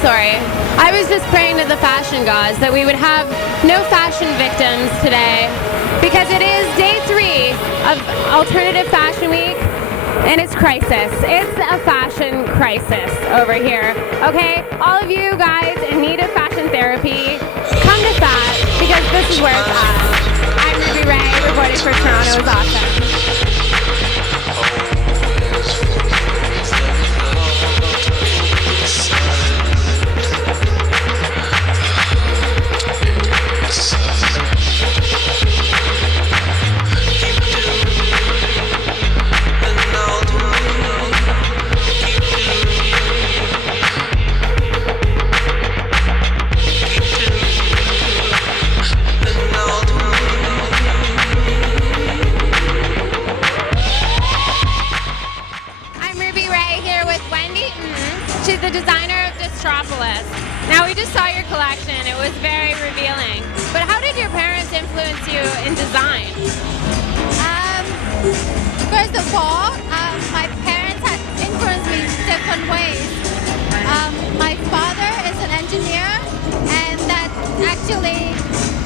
sorry. I was just praying to the fashion gods that we would have no fashion victims today because it is day 3 of Alternative Fashion Week and it's crisis. It's a fashion crisis over here. Okay, all of you guys in need of fashion therapy, come to FAT because this is where it's at. I'm Ruby Ray, reporting for Toronto is Awesome. She's the designer of Dystropolis. Now we just saw your collection, it was very revealing. But how did your parents influence you in design? First of all, my parents had influenced me in different ways. My father is an engineer and that actually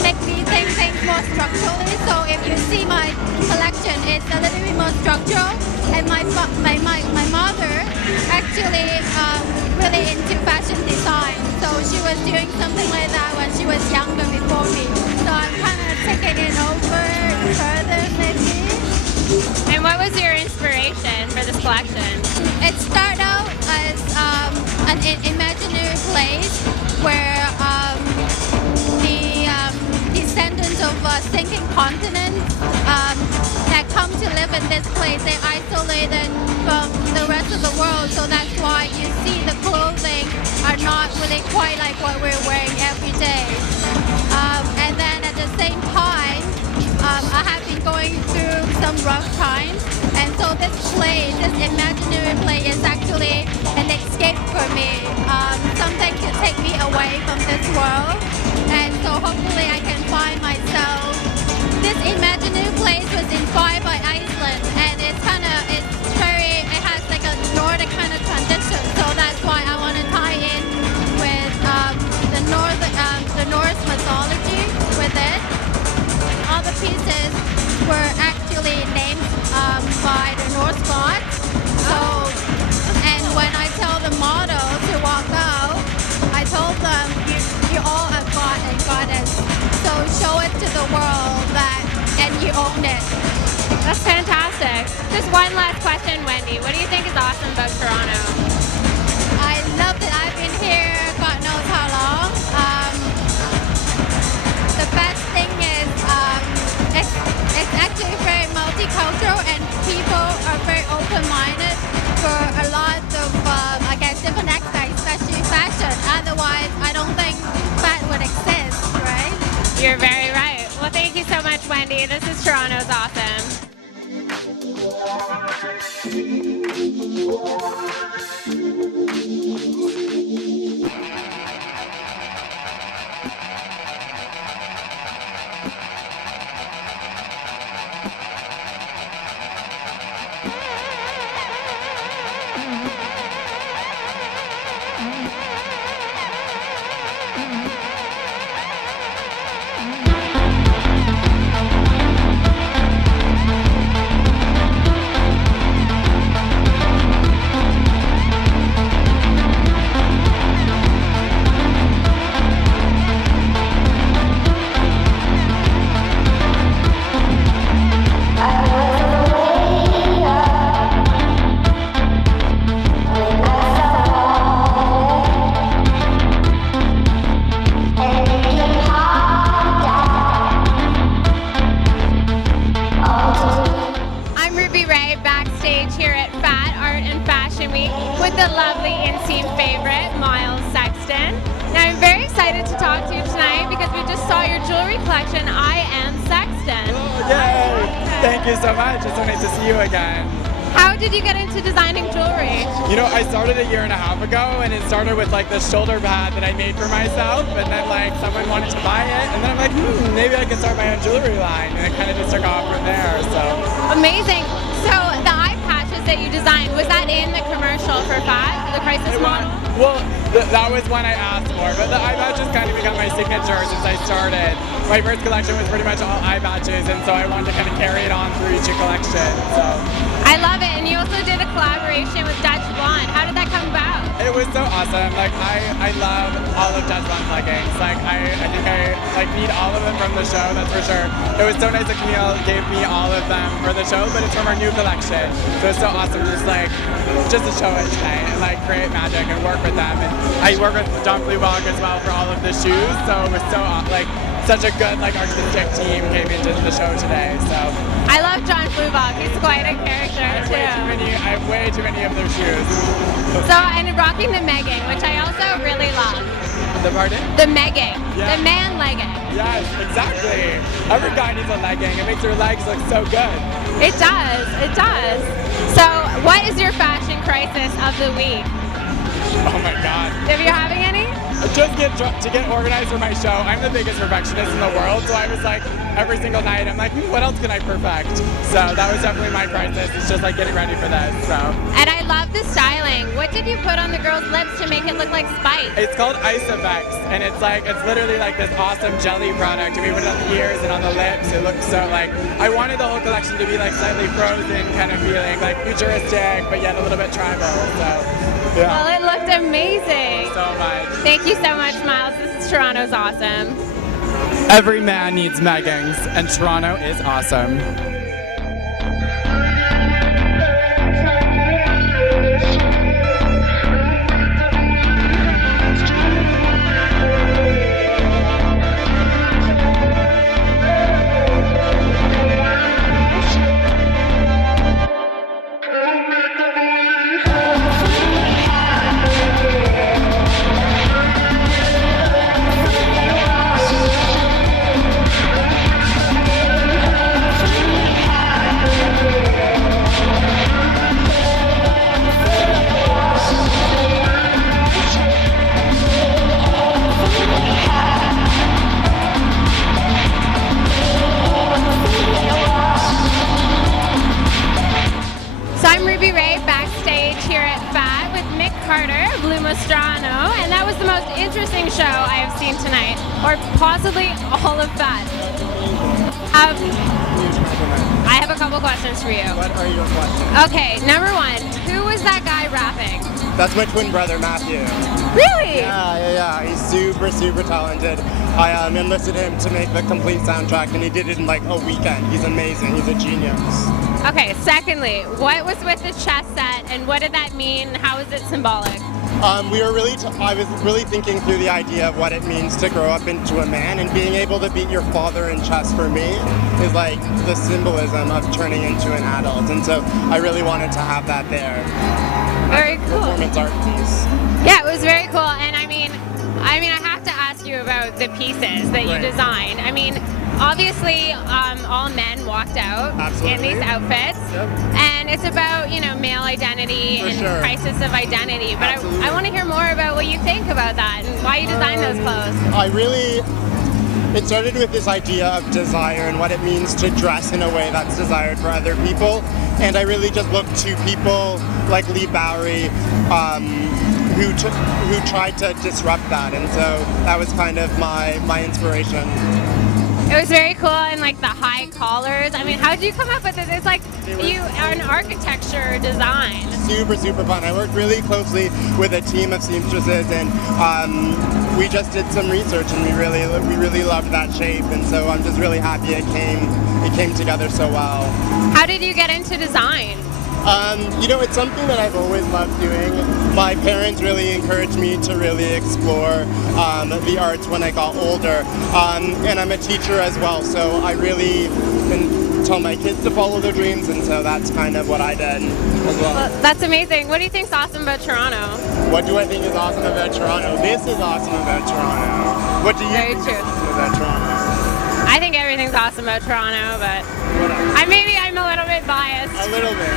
makes me think things more structurally. So if you see my collection, it's a little bit more structural. And my mother actually really into fashion design. So she was doing something like that when she was younger before me. So I'm kind of taking it over further maybe. And what was your inspiration for this collection? It started out as an imaginary place where the descendants of sinking continents that come to live in this place, they're isolated from the rest of the world, so that's why you see the clothing are not really quite like what we're wearing every day. And then at the same time, I have been going through some rough times, and so this play, this imaginary play is actually an escape for me, something to take me away from this world, and so hopefully I can find myself. This imaginary place was inspired by Iceland, and it has like a Nordic kind of tradition, so that's why I want to tie in with the Norse mythology with it. All the pieces were actually named by the Norse gods. So, and when I tell the model to walk out, I told them you all are god and goddess. So show it to the world and you own it. That's fantastic. Just one last question, Wendy. What do you think is awesome about Toronto? I love that I've been here God knows how long. The best thing is it's actually very multicultural and people are very open-minded for a lot of, different aspects, especially fashion. Otherwise, I don't think that would exist, right? You're very right. Well, thank you so much, Wendy. This is Toronto's Awesome. With the lovely in-scene favorite, Myles, Sexton. Now I'm very excited to talk to you tonight because we just saw your jewelry collection, I Am Sexton. Oh, yay! Thank you so much. It's so nice to see you again. How did you get into designing jewelry? You know, I started a year and a half ago, and it started with like the shoulder pad that I made for myself, and then like someone wanted to buy it, and then I'm like, maybe I can start my own jewelry line, and it kind of just took off from there. So amazing. So the eye patches that you designed, was that in the commercial for Fat, the Crisis model? Well, that was one I asked for, but the eye patch has kind of become my signature since I started. My first collection was pretty much all eye patches, and so I wanted to kind of carry it on through each collection. So I love it, and you also did a collaboration with Dutch Blonde. How did that come about? it was so awesome. Like I love all of Dutch Blonde's leggings. Like I think I need all of them from the show. That's for sure. It was so nice that Camille gave me all of them for the show, but it's from our new collection. So it's so awesome just to show it tonight and like create magic and work with them. And I work with John Fleabog as well for all of the shoes. So it was so such a good artistic team came into the show today. So I love John Fleabog. He's quite a character too. I have way too many of their shoes. So, and rocking the megging, which I also really love. The pardon? The megging. Yeah. The man legging. Yes, exactly. Every guy needs a legging. It makes their legs look so good. It does. It does. So, what is your fashion crisis of the week? Oh my God. If you're having any? Just to get organized for my show. I'm the biggest perfectionist in the world, so I was like, every single night, I'm like, what else can I perfect? So that was definitely my crisis. It's just like getting ready for this. So. And I love the styling. What did you put on the girls' lips to make it look like Spice? It's called Ice Effects, and it's literally like this awesome jelly product. We put it on the ears and on the lips. It looks so I wanted the whole collection to be like slightly frozen kind of feeling, like futuristic, but yet a little bit tribal. So. Yeah. Well, it looked amazing. So much. Thank you so much, Myles. This is Toronto's awesome. Every man needs meggings, and Toronto is awesome. Wray backstage here at FAT with Mick Carter, Blue Mostrano, and that was the most interesting show I have seen tonight, or possibly all of FAT. I have a couple questions for you. What are your questions? Okay, number one, who was that guy rapping? That's my twin brother, Matthew. Really? Yeah. He's super, super talented. I enlisted him to make the complete soundtrack, and he did it in like a weekend. He's amazing. He's a genius. Okay, secondly, what was with the chess set, and what did that mean? How is it symbolic? I was really thinking through the idea of what it means to grow up into a man, and being able to beat your father in chess for me is like the symbolism of turning into an adult, and so I really wanted to have that there. Very cool. Performance art piece. Yeah, it was very cool, and I mean, I have to ask you about the pieces that you designed. I mean, obviously, all men walked out in these outfits, and it's about male identity and crisis of identity. But I want to hear more about what you think about that and why you designed those clothes. It started with this idea of desire and what it means to dress in a way that's desired for other people, and I really just looked to people like Lee Bowery, who tried to disrupt that, and so that was kind of my inspiration. It was very cool, and like the high collars. I mean, how did you come up with this? It's like you are an architecture design. Super, super fun. I worked really closely with a team of seamstresses, and we just did some research, and we really loved that shape, and so I'm just really happy it came together so well. How did you get into design? It's something that I've always loved doing. My parents really encouraged me to really explore the arts when I got older. And I'm a teacher as well, so I really tell my kids to follow their dreams, and so that's kind of what I did as well. Well, that's amazing. What do you think's awesome about Toronto? What do I think is awesome about Toronto? This is awesome about Toronto. What do you think is awesome about Toronto? I think everything's awesome about Toronto, but maybe I'm a little bit biased. A little bit.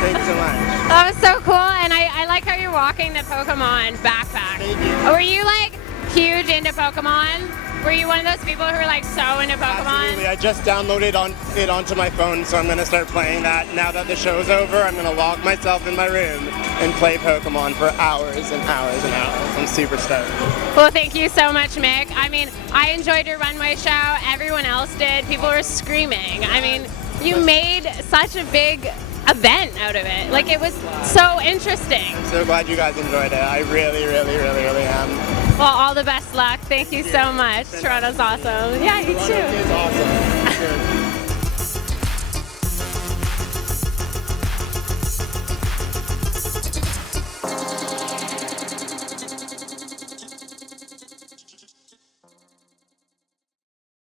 Thanks so much. That was so cool, and I like how you're walking the Pokemon backpack. Thank you. Were you like huge into Pokemon? Were you one of those people who are like so into Pokemon? Absolutely. I just downloaded it onto my phone, so I'm going to start playing that. Now that the show's over, I'm going to lock myself in my room and play Pokemon for hours and hours and hours. I'm super stoked. Well, thank you so much, Mick. I mean, I enjoyed your runway show. Everyone else did. People were screaming. I mean, you made such a big event out of it. Like, it was so interesting. I'm so glad you guys enjoyed it. I really, really, really, really am. Well, all the best luck. Thank you so much. Toronto's awesome. Yeah, you too. Toronto is awesome.